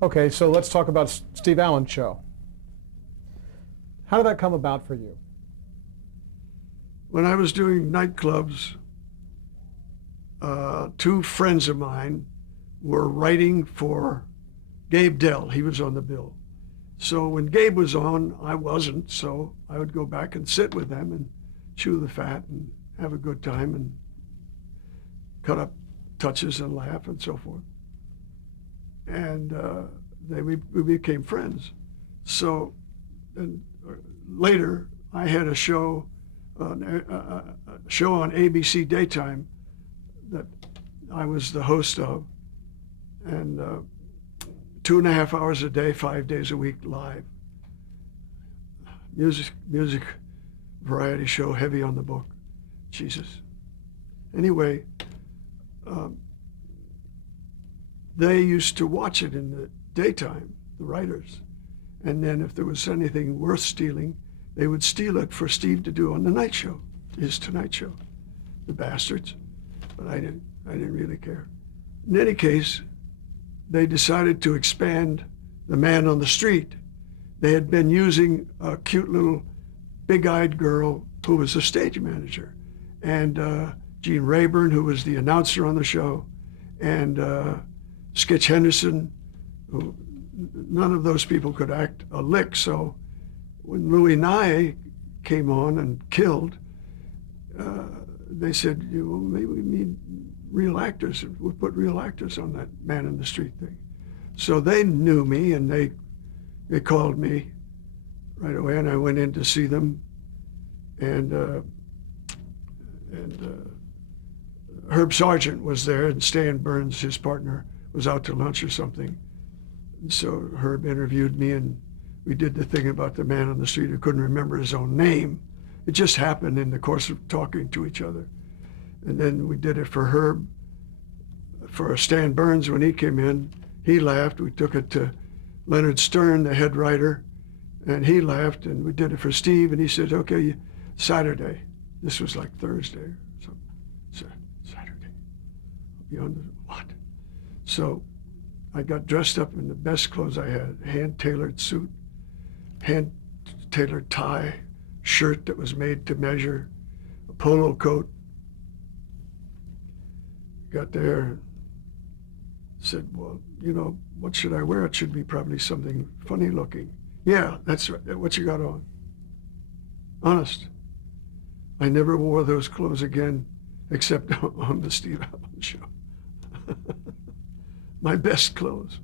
Okay, so let's talk about Steve Allen's show. How did that come about for you? When I was doing nightclubs, two friends of mine were writing for Gabe Dell. He was on the bill. So when Gabe was on, I wasn't. So I would go back and sit with them and chew the fat and have a good time and cut up touches and laugh and so forth. And we became friends. So and later, I had a show on ABC Daytime that I was the host of, and 2.5 hours a day, 5 days a week, live. Music, variety show, heavy on the book. Jesus. Anyway, they used to watch it in the daytime, the writers. And then if there was anything worth stealing, they would steal it for Steve to do on the night show, his Tonight Show. The bastards. But I didn't really care. In any case, they decided to expand the Man on the Street. They had been using a cute little big-eyed girl who was a stage manager, and Gene Rayburn, who was the announcer on the show, and Skitch Henderson, who none of those people could act a lick. So when Louis Nye came on and killed, they said, maybe we need real actors. We'll put real actors on that Man in the Street thing. So they knew me, and they called me right away, and I went in to see them. And Herb Sargent was there, and Stan Burns, his partner, was out to lunch or something. And so Herb interviewed me, and we did the thing about the man on the street who couldn't remember his own name. It just happened in the course of talking to each other. And then we did it for Herb, for Stan Burns when he came in. He laughed. We took it to Leonard Stern, the head writer, and he laughed. And we did it for Steve, and he said, okay, Saturday. This was like Thursday or something. Saturday. Beyond what? So I got dressed up in the best clothes I had, hand-tailored suit, hand-tailored tie, shirt that was made to measure, a polo coat. Got there and said, well, what should I wear? It should be probably something funny looking. Yeah, that's right. What you got on? Honest. I never wore those clothes again except on the Steve Allen show. My best clothes.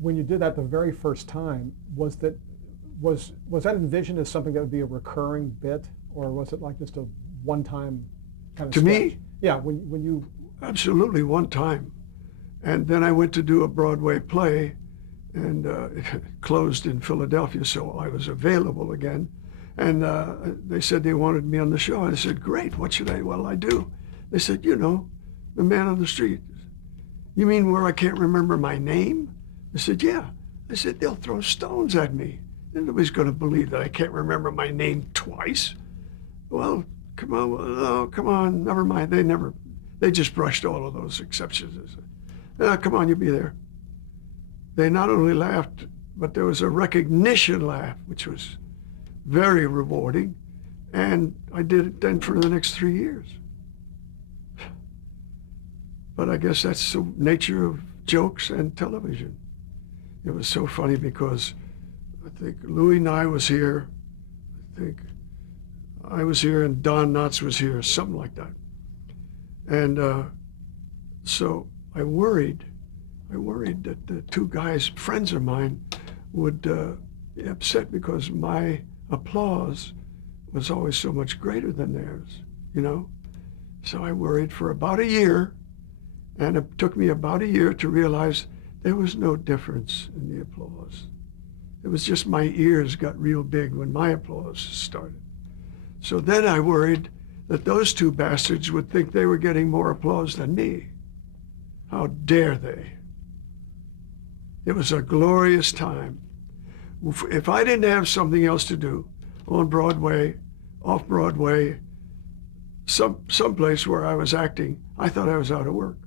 When you did that the very first time, was that envisioned as something that would be a recurring bit, or was it like just a one-time kind of To sketch? me? Yeah, when you... Absolutely, one time. And then I went to do a Broadway play, and it closed in Philadelphia, so I was available again. And they said they wanted me on the show. I said, great, what'll I do? They said, the Man on the Street. You mean where I can't remember my name? I said, yeah. I said, they'll throw stones at me. Nobody's going to believe that I can't remember my name twice. Well, come on, never mind. They just brushed all of those exceptions. Come on, you'll be there. They not only laughed, but there was a recognition laugh, which was very rewarding. And I did it then for the next 3 years. But I guess that's the nature of jokes and television. It was so funny because I think Louis Nye was here. I think I was here and Don Knotts was here, something like that. And so I worried that the two guys, friends of mine, would be upset because my applause was always so much greater than theirs, So I worried for about a year, and it took me about a year to realize there was no difference in the applause. It was just my ears got real big when my applause started. So then I worried that those two bastards would think they were getting more applause than me. How dare they? It was a glorious time. If I didn't have something else to do on Broadway, off Broadway, someplace where I was acting, I thought I was out of work.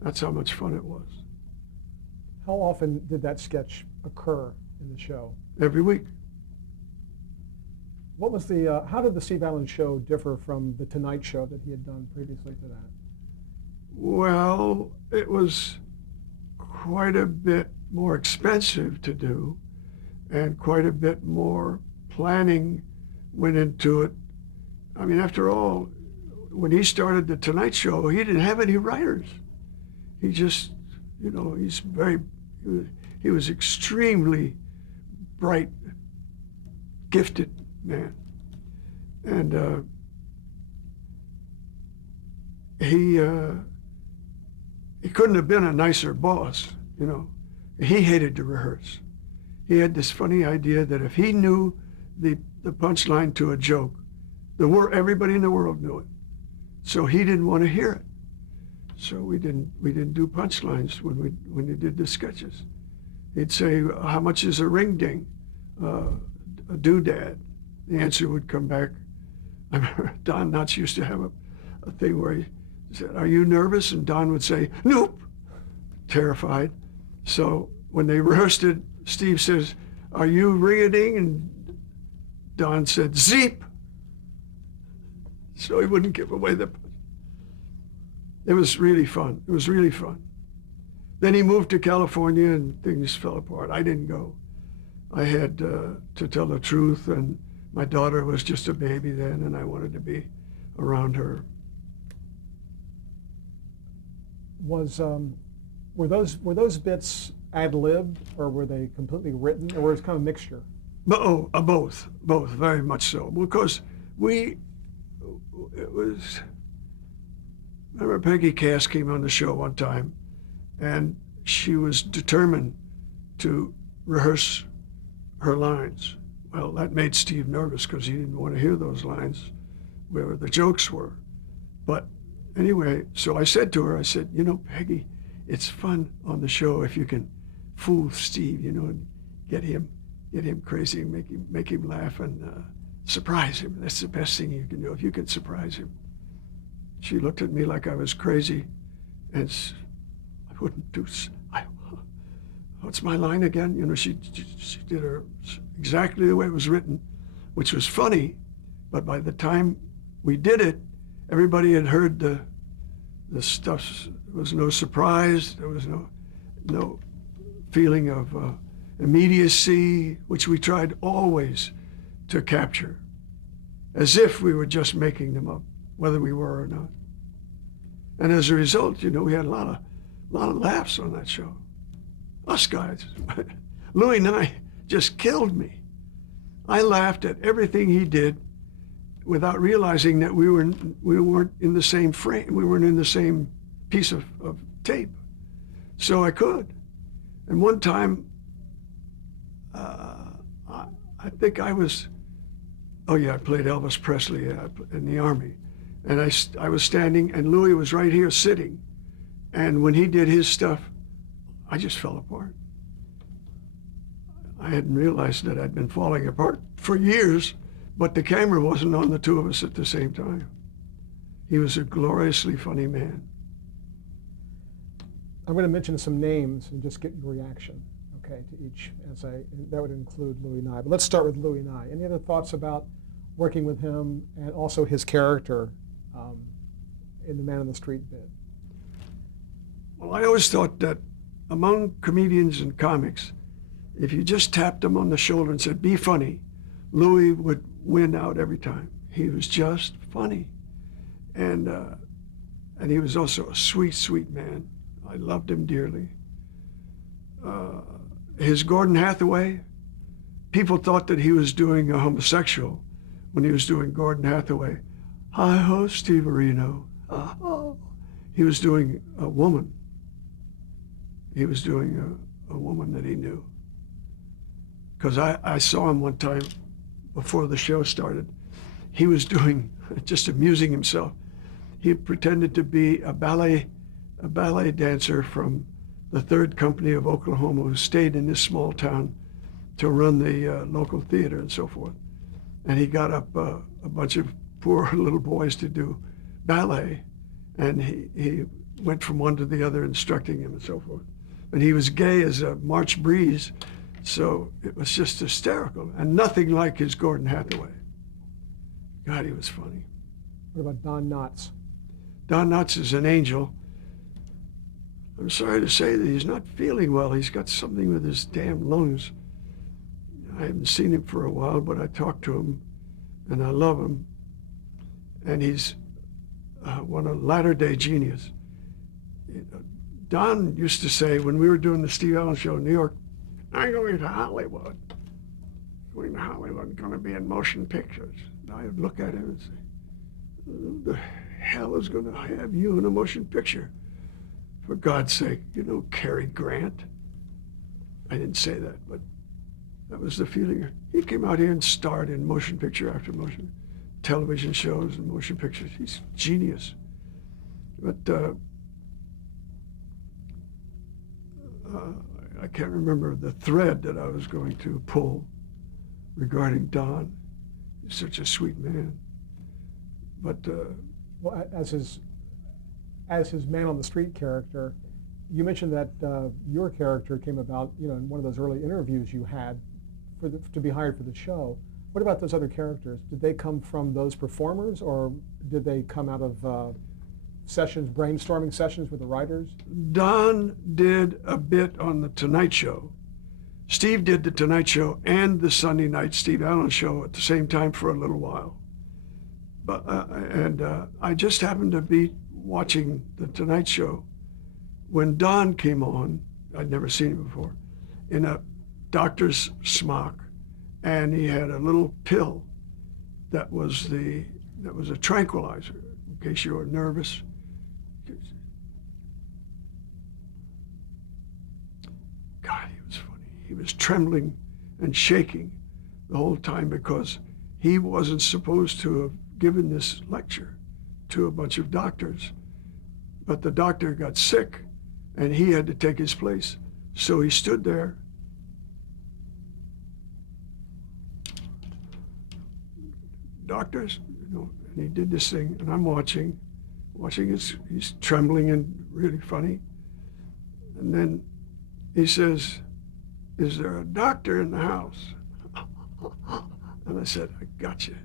That's how much fun it was. How often did that sketch occur in the show? every week. What was the, how did the Steve Allen show differ from the Tonight Show that he had done previously to that? Well, it was quite a bit more expensive to do, and quite a bit more planning went into it. I mean, after all, when he started the Tonight Show, he didn't have any writers. He just, you know, he was extremely bright, gifted man. And he couldn't have been a nicer boss, you know. He hated to rehearse. He had this funny idea that if he knew the punchline to a joke, everybody in the world knew it. So he didn't want to hear it. So we didn't do punchlines when we did the sketches. He'd say, "How much is a ring ding? A doodad?" The answer would come back. I remember Don Knotts used to have a thing where he said, "Are you nervous?" And Don would say, "Nope," terrified. So when they rehearsed it, Steve says, "Are you ring-a-ding?" And Don said, "Zeep." So he wouldn't give away the punch. It was really fun. It was really fun. Then he moved to California and things fell apart. I didn't go. I had to tell the truth, and my daughter was just a baby then, and I wanted to be around her. Were those bits ad-libbed, or were they completely written, or was it kind of a mixture? Both, very much so. Because remember Peggy Cass came on the show one time, and she was determined to rehearse her lines. Well, that made Steve nervous because he didn't want to hear those lines where the jokes were. But anyway, so I said to her, I said, "You know, Peggy, it's fun on the show if you can fool Steve, you know, and get him crazy and make him laugh and surprise him. That's the best thing you can do, if you can surprise him." She looked at me like I was crazy, and I wouldn't do. What's my line again? You know, she did her exactly the way it was written, which was funny, but by the time we did it, everybody had heard the stuff. There was no surprise. There was no feeling of immediacy, which we tried always to capture, as if we were just making them up, whether we were or not. And as a result, you know, we had a lot of laughs on that show. Us guys. Louis Nye just killed me. I laughed at everything he did without realizing that we weren't in the same frame. We weren't in the same piece of tape. So I could. And one time, I think I was, I played Elvis Presley in the Army. And I was standing, and Louis was right here sitting. And when he did his stuff, I just fell apart. I hadn't realized that I'd been falling apart for years, but the camera wasn't on the two of us at the same time. He was a gloriously funny man. I'm going to mention some names and just get your reaction, okay, to each. That would include Louis Nye. But let's start with Louis Nye. Any other thoughts about working with him and also his character in the Man on the Street bit? Well, I always thought that among comedians and comics, if you just tapped him on the shoulder and said, "Be funny," Louis would win out every time. He was just funny. And he was also a sweet, sweet man. I loved him dearly. His Gordon Hathaway, people thought that he was doing a homosexual when he was doing Gordon Hathaway. "Hi-ho, Steve Areno." He was doing a woman. He was doing a woman that he knew. Because I saw him one time before the show started. He was doing, just amusing himself. He pretended to be a ballet dancer from the 3rd Company of Oklahoma, who stayed in this small town to run the local theater and so forth. And he got up a bunch of poor little boys to do ballet, and he went from one to the other instructing him and so forth. and he was gay as a March breeze. So it was just hysterical, and nothing like his Gordon Hathaway. God, he was funny. What about Don Knotts? Don Knotts is an angel. I'm sorry to say that he's not feeling well. He's got something with his damn lungs. I haven't seen him for a while, but I talked to him, and I love him. And he's one of latter-day genius. Don used to say, when we were doing the Steve Allen show in New York, I'm going to Hollywood. Going to Hollywood, going to be in motion pictures. And I would look at him and say, who the hell is going to have you in a motion picture? For God's sake, you know, Cary Grant. I didn't say that, but that was the feeling. He came out here and starred in motion picture after motion, television shows and motion pictures. He's genius. But I can't remember the thread that I was going to pull regarding Don. He's such a sweet man. But well, as his man on the street character, you mentioned that your character came about, you know, in one of those early interviews you had to be hired for the show. What about those other characters? Did they come from those performers, or did they come out of sessions, brainstorming sessions with the writers? Don did a bit on the Tonight Show. Steve did the Tonight Show and the Sunday night Steve Allen show at the same time for a little while. But I just happened to be watching the Tonight Show when Don came on. I'd never seen him before, in a doctor's smock, and he had a little pill that was a tranquilizer in case you were nervous. God, he was funny. He was trembling and shaking the whole time because he wasn't supposed to have given this lecture to a bunch of doctors, but the doctor got sick and he had to take his place. So he stood there. Doctors, you know, and he did this thing, and I'm watching he's trembling and really funny. And then he says, "Is there a doctor in the house?" And I said, "I got you.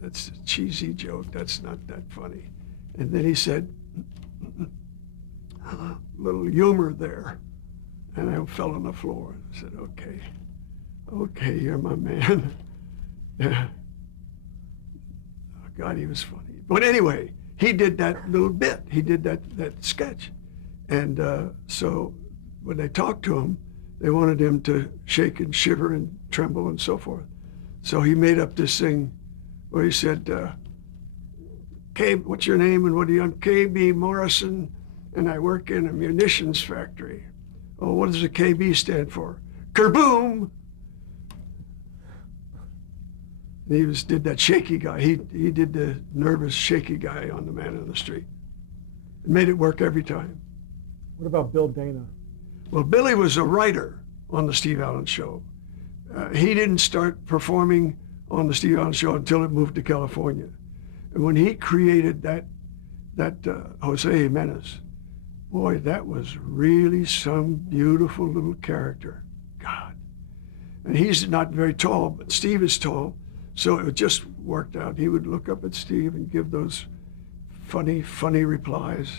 That's a cheesy joke. That's not that funny." And then he said, "A little humor there." And I fell on the floor. I said, okay, you're my man. Yeah. Oh, God, he was funny. But anyway, he did that little bit. He did that sketch. And so when they talked to him, they wanted him to shake and shiver and tremble and so forth. So he made up this thing where he said, what's your name and what are you on? KB Morrison, and I work in a munitions factory. Oh, what does the KB stand for? Kerboom! And he did that shaky guy. He did the nervous, shaky guy on the man on the street. It made it work every time. What about Bill Dana? Well, Billy was a writer on the Steve Allen Show. He didn't start performing on the Steve Allen Show until it moved to California. And when he created that Jose Jimenez, boy, that was really some beautiful little character. God. And he's not very tall, but Steve is tall, so it just worked out. He would look up at Steve and give those funny replies.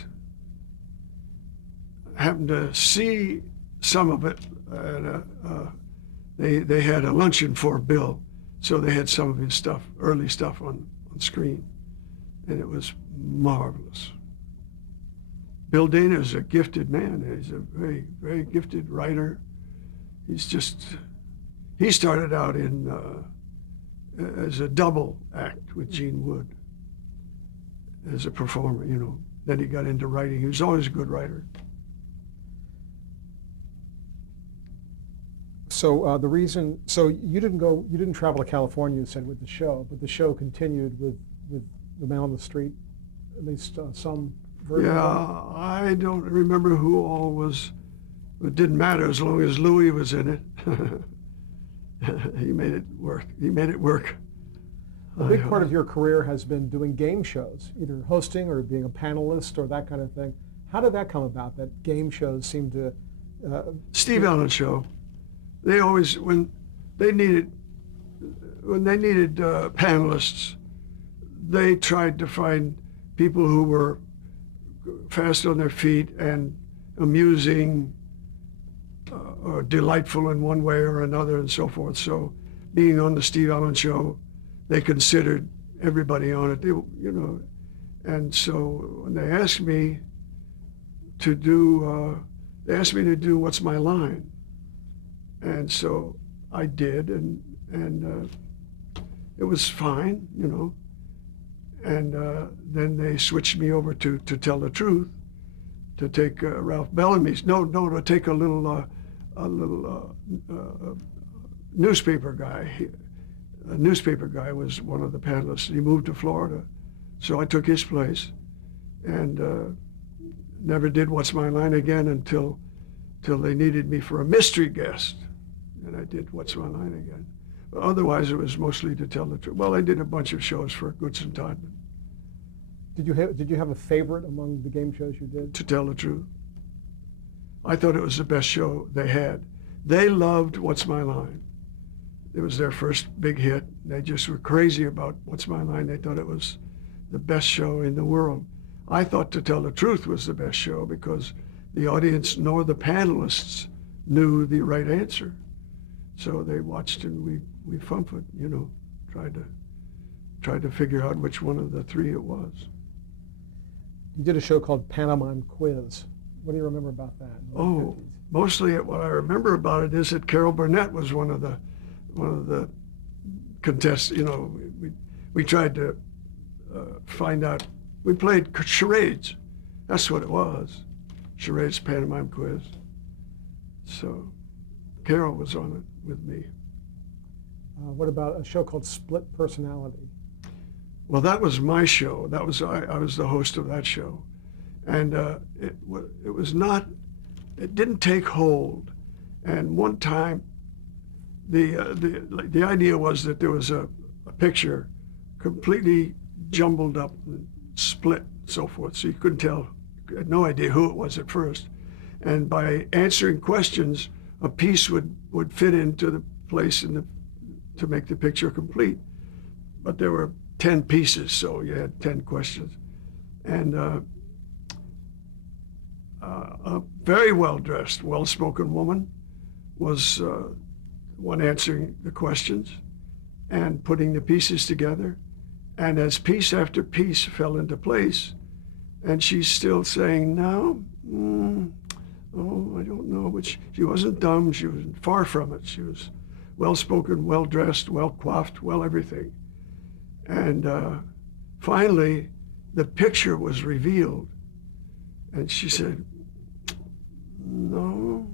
I happened to see some of it, and they had a luncheon for Bill, so they had some of his stuff, early stuff on screen, and it was marvelous. Bill Dana is a gifted man. He's a very, very gifted writer. He started out as a double act with Gene Wood as a performer, you know. Then he got into writing. He was always a good writer. So so you didn't travel to California, you said, with the show, but the show continued with the Man on the Street, at least some version. Yeah, I don't remember who all was. It didn't matter as long as Louis was in it. He made it work. A big part of your career has been doing game shows, either hosting or being a panelist or that kind of thing. How did that come about, that game shows seem to Steve Allen show. They always, when they needed panelists, they tried to find people who were fast on their feet and amusing or delightful in one way or another and so forth. So being on the Steve Allen show, they considered everybody on it, and so when they asked me to do, What's My Line? And so I did, and it was fine, and then they switched me over to Tell the Truth, to take Ralph Bellamy's, to take a little newspaper guy. A newspaper guy was one of the panelists. He moved to Florida, so I took his place, and never did What's My Line again until they needed me for a mystery guest, and I did What's My Line again. But otherwise, it was mostly to Tell the Truth. Well, I did a bunch of shows for Goodson Todman. Did you have a favorite among the game shows you did? To Tell the Truth. I thought it was the best show they had. They loved What's My Line. It was their first big hit. They just were crazy about What's My Line. They thought it was the best show in the world. I thought To Tell the Truth was the best show because the audience nor the panelists knew the right answer. So they watched and we fumbled, tried to figure out which one of the three it was. You did a show called Pantomime Quiz. What do you remember about that? Oh, mostly what I remember about it is that Carol Burnett was one of the contestants. We tried to find out. We played charades. That's what it was. Charades, Pantomime Quiz. So Carol was on it with me. What about a show called Split Personality? Well, that was my show. I was the host of that show, and it didn't take hold. And one time, the idea was that there was a picture completely jumbled up, and split, and so forth. So you couldn't tell. You had no idea who it was at first. And by answering questions, a piece would fit into the place to make the picture complete. But there were 10 pieces, so you had 10 questions. And a very well-dressed, well-spoken woman was one answering the questions and putting the pieces together. And as piece after piece fell into place, and she's still saying, no, I don't know, but she wasn't dumb, she was far from it. She was well-spoken, well-dressed, well-coiffed, well-everything. And finally, the picture was revealed. And she said, no,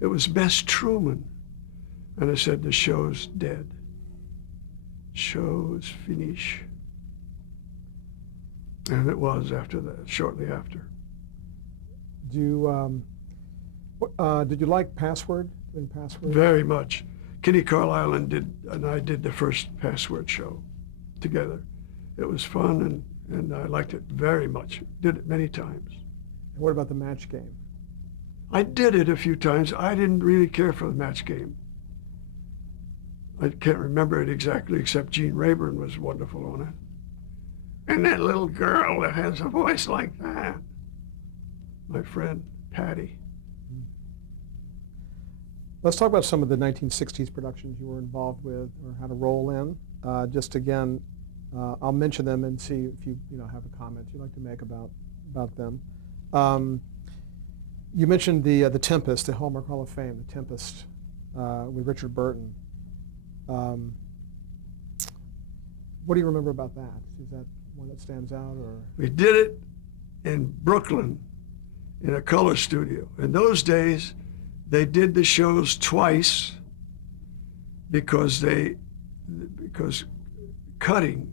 it was Bess Truman. And I said, the show's dead. Show's finish. And it was after that, shortly after. Did you like Password? Password? Very much. Kenny Carlisle and I did the first Password show together. It was fun, and I liked it very much. Did it many times. And what about the Match Game? I did it a few times. I didn't really care for the Match Game. I can't remember it exactly, except Gene Rayburn was wonderful on it. And that little girl that has a voice like that. My friend, Patty. Let's talk about some of the 1960s productions you were involved with or had a role in. Just again, I'll mention them and see if you have a comment you'd like to make about them. You mentioned the Tempest, the Hallmark Hall of Fame, the Tempest with Richard Burton. What do you remember about that? Is that one that stands out, or? We did it in Brooklyn in a color studio. In those days, they did the shows twice because cutting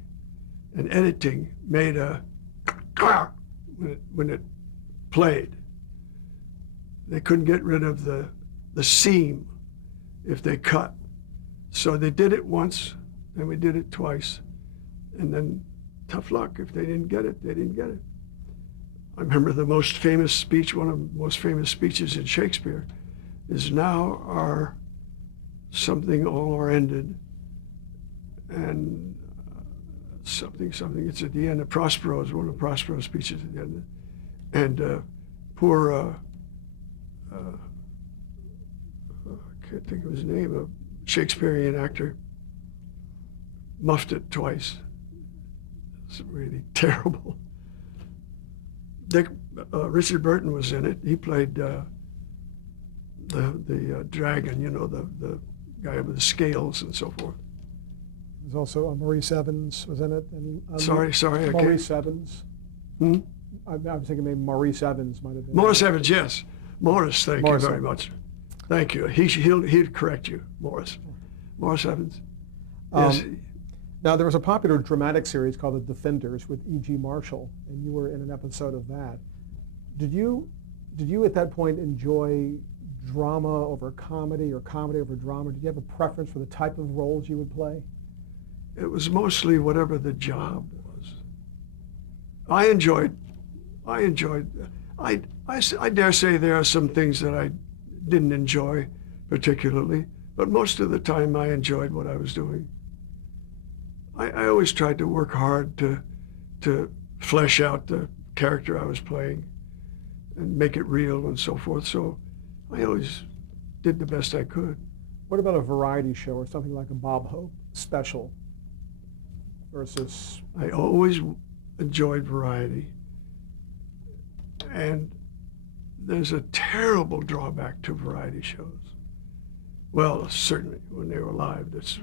and editing made a when it played. They couldn't get rid of the seam if they cut. So they did it once, and we did it twice. And then tough luck. If they didn't get it, they didn't get it. I remember the most famous speech, one of the most famous speeches in Shakespeare, is now are something all are ended, and something, it's at the end of Prospero's, one of Prospero's speeches at the end. And poor, I can't think of his name, a Shakespearean actor, muffed it twice. It's really terrible. Richard Burton was in it. He played the dragon, you know, the guy with the scales and so forth. There's also Maurice Evans was in it. And, sorry, Maurice Evans. Hmm? I was thinking maybe Maurice Evans might have been. Morris Evans, yes. Morris, thank you very much. Thank you. He'd correct you, Morris. Morris Evans. Yes. Now, there was a popular dramatic series called The Defenders with E.G. Marshall, and you were in an episode of that. Did you at that point enjoy drama over comedy or comedy over drama? Did you have a preference for the type of roles you would play? It was mostly whatever the job was. I dare say there are some things that I didn't enjoy particularly, but most of the time I enjoyed what I was doing. I always tried to work hard to flesh out the character I was playing and make it real and so forth. So I always did the best I could. What about a variety show or something like a Bob Hope special versus? I always enjoyed variety. And there's a terrible drawback to variety shows. Well, certainly when they were live, that's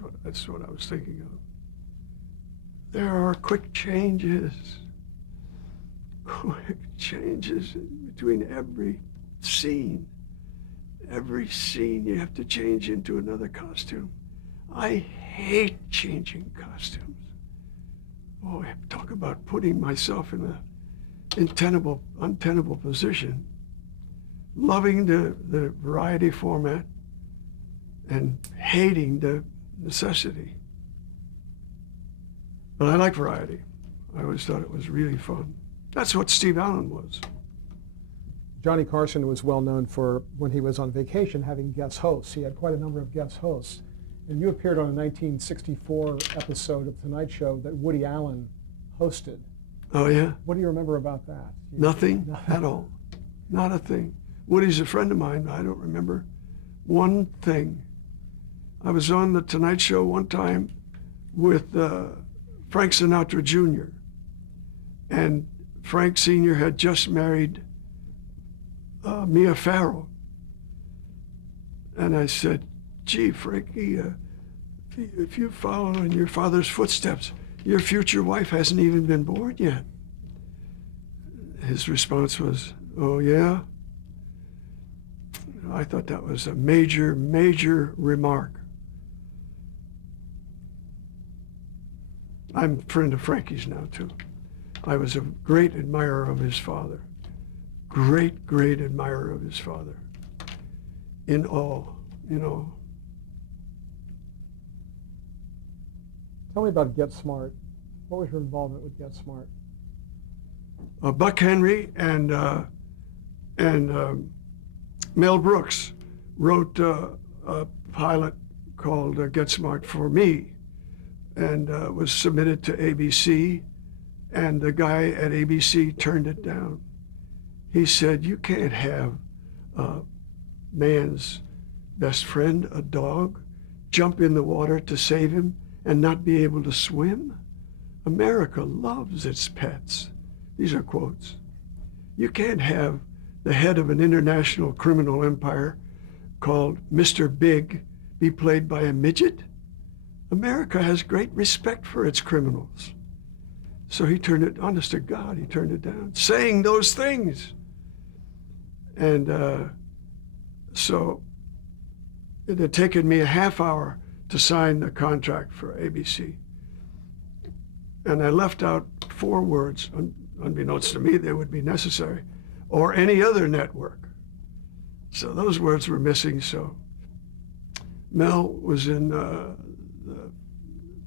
what I was thinking of. There are quick changes between every scene. Every scene you have to change into another costume. I hate changing costumes. Oh, talk about putting myself in a untenable position. Loving the variety format and hating the necessity. But I like variety. I always thought it was really fun. That's what Steve Allen was. Johnny Carson was well known for, when he was on vacation, having guest hosts. He had quite a number of guest hosts. And you appeared on a 1964 episode of The Tonight Show that Woody Allen hosted. Oh, yeah? What do you remember about that? Nothing at all. Not a thing. Woody's a friend of mine. I don't remember one thing. I was on The Tonight Show one time with Frank Sinatra Jr. And Frank Sr. had just married Mia Farrow. And I said, gee, Frankie, if you follow in your father's footsteps, your future wife hasn't even been born yet. His response was, oh, yeah? I thought that was a major, major remark. I'm a friend of Frankie's now, too. I was a great admirer of his father. Great, great admirer of his father. In all, you know. Tell me about Get Smart. What was your involvement with Get Smart? Buck Henry and Mel Brooks wrote a pilot called Get Smart for me, and was submitted to ABC, and the guy at ABC turned it down. He said, you can't have a man's best friend, a dog, jump in the water to save him and not be able to swim. America loves its pets. These are quotes. You can't have the head of an international criminal empire called Mr. Big be played by a midget. America has great respect for its criminals. So he turned it, honest to God, he turned it down, saying those things. And so it had taken me a half hour to sign the contract for ABC. And I left out 4 words, unbeknownst to me, they would be necessary, or any other network. So those words were missing, so Mel was in the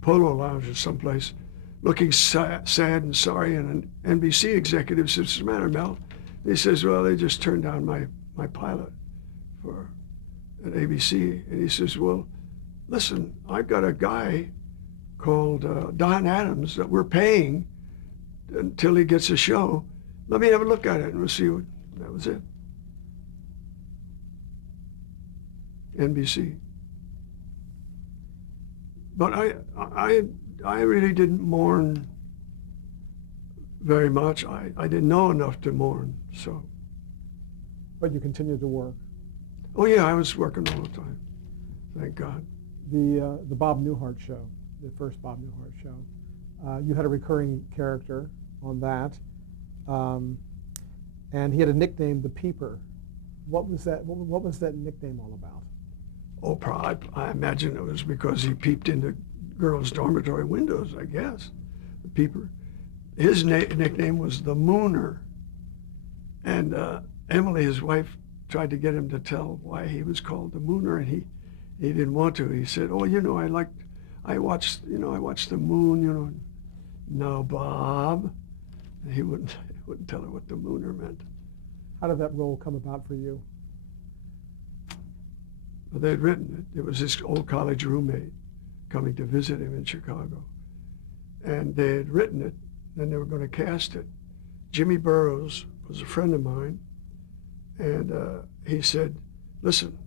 Polo Lounge or someplace looking sad and sorry, and an NBC executive says, "What's the matter, Mel?" And he says, "Well, they just turned down my pilot for at ABC." And he says, "Well, listen, I've got a guy called Don Adams that we're paying until he gets a show. Let me have a look at it and we'll see what." That was it. NBC. But I really didn't mourn very much. I didn't know enough to mourn, so. But you continued to work. Oh yeah, I was working all the time. Thank God. The Bob Newhart show, the first Bob Newhart show, you had a recurring character on that, and he had a nickname, the Peeper. What was that? What was that nickname all about? Oh, I imagine it was because he peeped into girls' dormitory windows, I guess. The Peeper. His nickname was the Mooner. And Emily, his wife, tried to get him to tell why he was called the Mooner, and he didn't want to. He said, "Oh, I watched the moon, No, Bob." And he wouldn't tell her what the Mooner meant. How did that role come about for you? Well, they had written it. It was his old college roommate coming to visit him in Chicago. And they had written it, and they were going to cast it. Jimmy Burrows was a friend of mine, and he said, "Listen,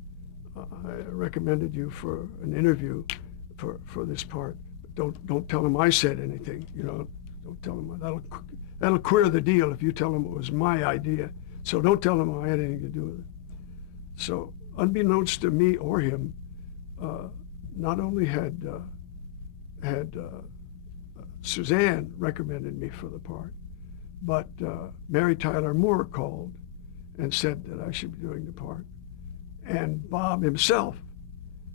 I recommended you for an interview for this part. Don't tell him I said anything, Don't tell him. That'll queer the deal if you tell him it was my idea. So don't tell him I had anything to do with it." So unbeknownst to me or him, not only had Suzanne recommended me for the part, but Mary Tyler Moore called and said that I should be doing the part. And Bob himself,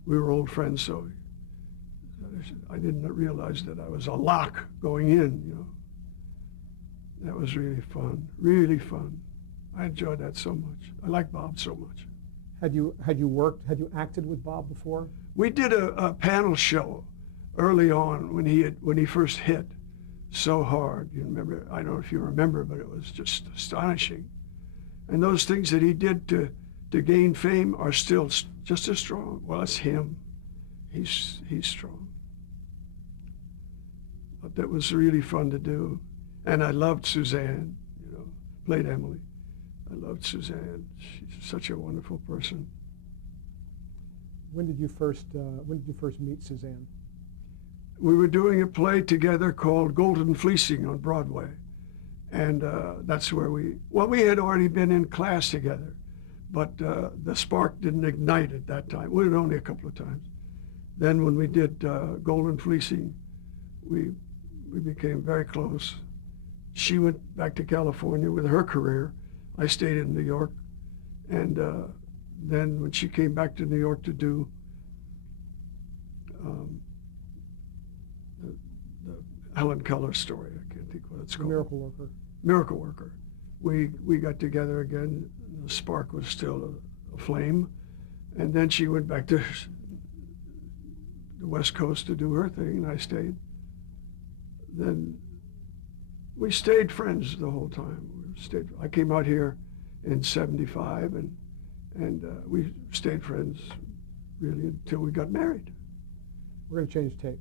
we were old friends, so I didn't realize that I was a lock going in, That was really fun, really fun. I enjoyed that so much. I like Bob so much. Had you acted with Bob before? We did a panel show early on when he first hit so hard. You remember? I don't know if you remember, but it was just astonishing. And those things that he did to gain fame are still just as strong. Well, it's him. He's strong. But that was really fun to do. And I loved Suzanne, played Emily. I loved Suzanne. She's such a wonderful person. When did you first meet Suzanne? We were doing a play together called Golden Fleecing on Broadway. And that's where we had already been in class together, but the spark didn't ignite at that time. We did only a couple of times. Then when we did Golden Fleecing, we became very close. She went back to California with her career. I stayed in New York. And then when she came back to New York to do the Helen Keller story, I can't think what it's called. Miracle Worker. Miracle Worker. We got together again. The spark was still a flame. And then she went back to the West Coast to do her thing, and I stayed. Then we stayed friends the whole time. I came out here in '75, and we stayed friends really until we got married. We're going to change tape.